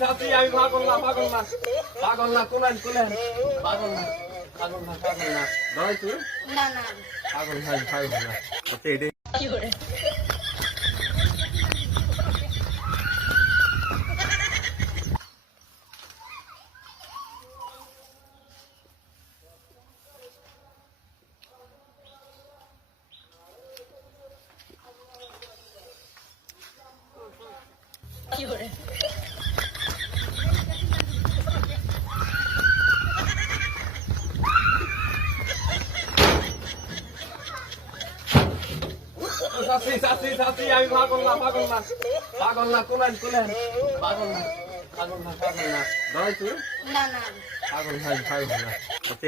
সাথী আমি পাগল না তুলেন পাগল না নয় তুই না না পাগল না আচ্ছা এটাই সাথী আমি পাগল না তুলেন পাগল না নয় তুই না না পাগল না আচ্ছা